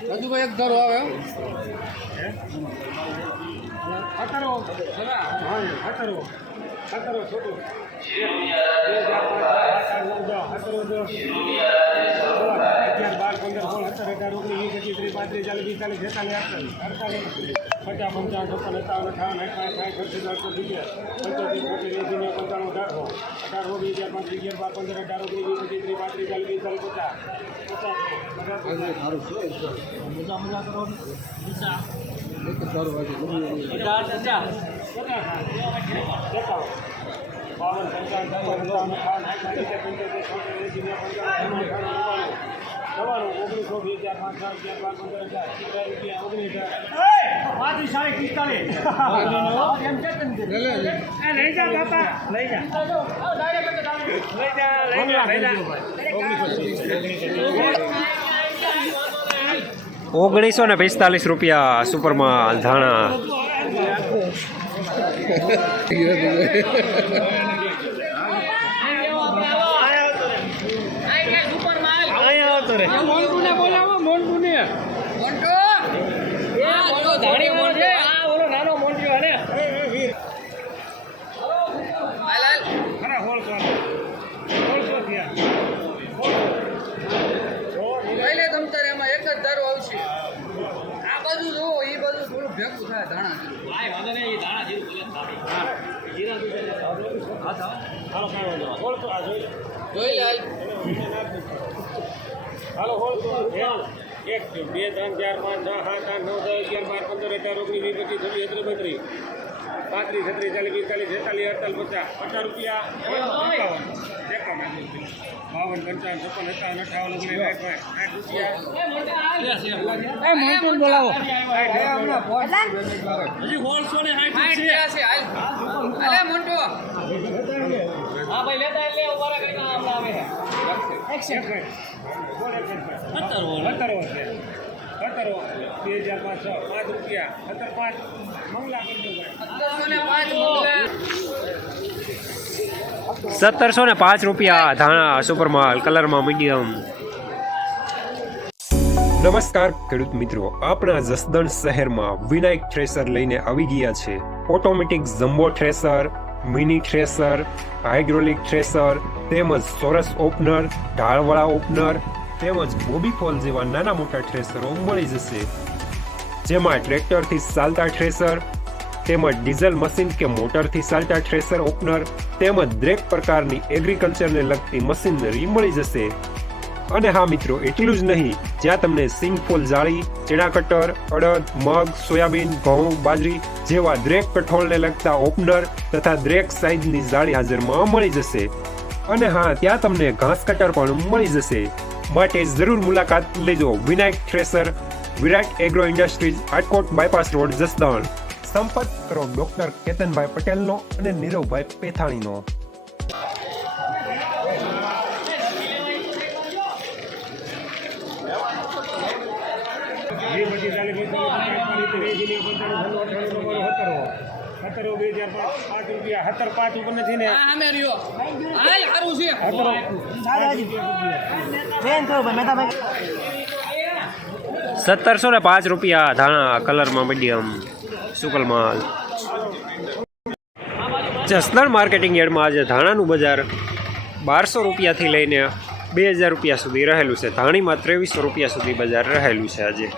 રાજુભાઈ એક ધારો આવે હા. ખાતરો ખાતરો છોટું અગિયાર, બાર, પંદર, સોળ, સત્તર, અઢાર, ઓગણીસ, વીસ, એકવીસ, ત્રીસ, પાંત્રીસ, ચાલીસ, પિસ્તાલીસ, છેતાલીસ, અડતાલીસ, અડતાલીસ, પચાસ, પંચાવન, છપ્પન, સત્તાવન, અઠાવન, એકાવન, સાઠ, અડસઠ, સિત્તેર, પંચોતેર, નેવું, પંચાણું, અઢારસો. અઢાર, ઓગણીસ, અગિયાર, પાંત્રીસ, અગિયાર, બાર, પંદર, અઢાર, ઓગણીસ, વીસ, એકવીસ, ત્રીસ, પાંત્રીસ, ચાલીસ, પિસ્તાલીસ, પચાસ. પચાસ, પચાસ, આજે સારું છે મજા મજા કરો પચાસ એક જ ધારો આજે ગમે એવું. પચાસ પચાસ પચાસ બાવન પંચાવન છપ્પન સત્તાવન અઠાવન સાઠ સિત્તેર પંચોતેર છોતેર એંસી નેવું પંચાણું અઠાણું નવ્વાણું નવ્વાણું ઓગણીસો વીસ હજાર પાંચ હજાર હજાર રૂપિયા ઓગણીસ હજાર પાંત્રીસ સાડી પિસ્તાલીસ લે, લે, લે. લઈ જા બાપા લઈ જા ઓગણીસો ને પિસ્તાલીસ રૂપિયા સુપરમાં ધાણા. મોન્ટુ ને બોલાવો મોન્ટુ ને મોન્ટુ ધાણી મોન્ટે ભેગું થાય ધાણા જોઈ લે. હાલ. હાલો એક, બે, ત્રણ, ચાર, પાંચ છ સાત આઠ, નવ, દસ, અગિયાર, બાર, પંદર, અઢાર, ઓગણીસ, વીસ, પચીસ, છવ્વીસ, સત્તર, બત્રીસ પાંત્રીસ છત્રીસ ચાલીસ પિસ્તાલીસ છેતાલીસ અડતાલીસ પચાસ પચાસ રૂપિયા. એકાવન એકાવન બાવન પંચાવન છપ્પન સત્તાવન અઠાવન ઓગણીસ સાઠ રૂપિયા. એ બોલાવો. હજી ને હા ભાઈ લેતા એટલે ઊભા સત્તર સત્તર સત્તર બે હજાર પાંચસો પાંચ રૂપિયા ખતર પાંચ મંગલા સત્તરસો ને પાંચ મોકલે સત્તરસો ને પાંચ રૂપિયા ધાણા સુપરમાલ કલરમાં મીડિયમ. નમસ્કાર ખેડૂત મિત્રો. આપણા જસદણ શહેરમાં વિનાયક થ્રેસર લઈને આવી ગયા છે. Automatic jumbo thresher mini thresher hydraulic thresher તેમજ સોરસ ઓપનર ઢાળવાળા ઓપનર તેમજ બોબી ફોલ જેવા નાના મોટા થ્રેસરો મળી જશે. જેમાં ટ્રેક્ટરથી ચાલતા થ્રેસર તેમજ ડીઝલ મશીન કે મોટરથી ચાલતા થ્રેસર ઓપનર તેમજ દરેક પ્રકારની એગ્રીકલ્ચરને લગતી મશીનરી મળી જશે. અને હા મિત્રો, એટલું જ નહીં, જ્યાં તમને સિંગફોલ જાળી, ચણા કટર, અડદ, મગ, સોયાબીન, ઘઉં, બાજરી જેવા દરેક કઠોળને લગતા ઓપનર તથા દરેક સાઇઝની જાળી હાજરમાં મળી જશે. અને હા, ત્યાં તમને ઘાસ કટર પણ મળી જશે. માટે જરૂર મુલાકાત લેજો. Vinayak thresher, Virat agro industries Hatkot bypass road, Jasdan. સંપર્ક કરો ડોક્ટર કેતનભાઈ પટેલનો અને નીરવભાઈ પેથાણીનો. પચાસ એંસી નેવું પંચાણું અઠાણું સત્તરો સત્તરો બે હજાર પાંચ પાંચ રૂપિયા. સત્તર પાંચ ઉપર નથી ને? આ રહ્યો. હાલ સારું છે. સત્તરસો ને પાંચ રૂપિયા ધાણા કલરમાં મીડિયમ સુકલ માલ. જસદણ માર્કેટિંગ યાર્ડમાં આજે ધાણાનું બજાર બારસો રૂપિયાથી લઈને બે હજાર રૂપિયા સુધી રહેલું છે. ધાણીમાં ત્રેવીસો રૂપિયા સુધી બજાર રહેલું છે આજે.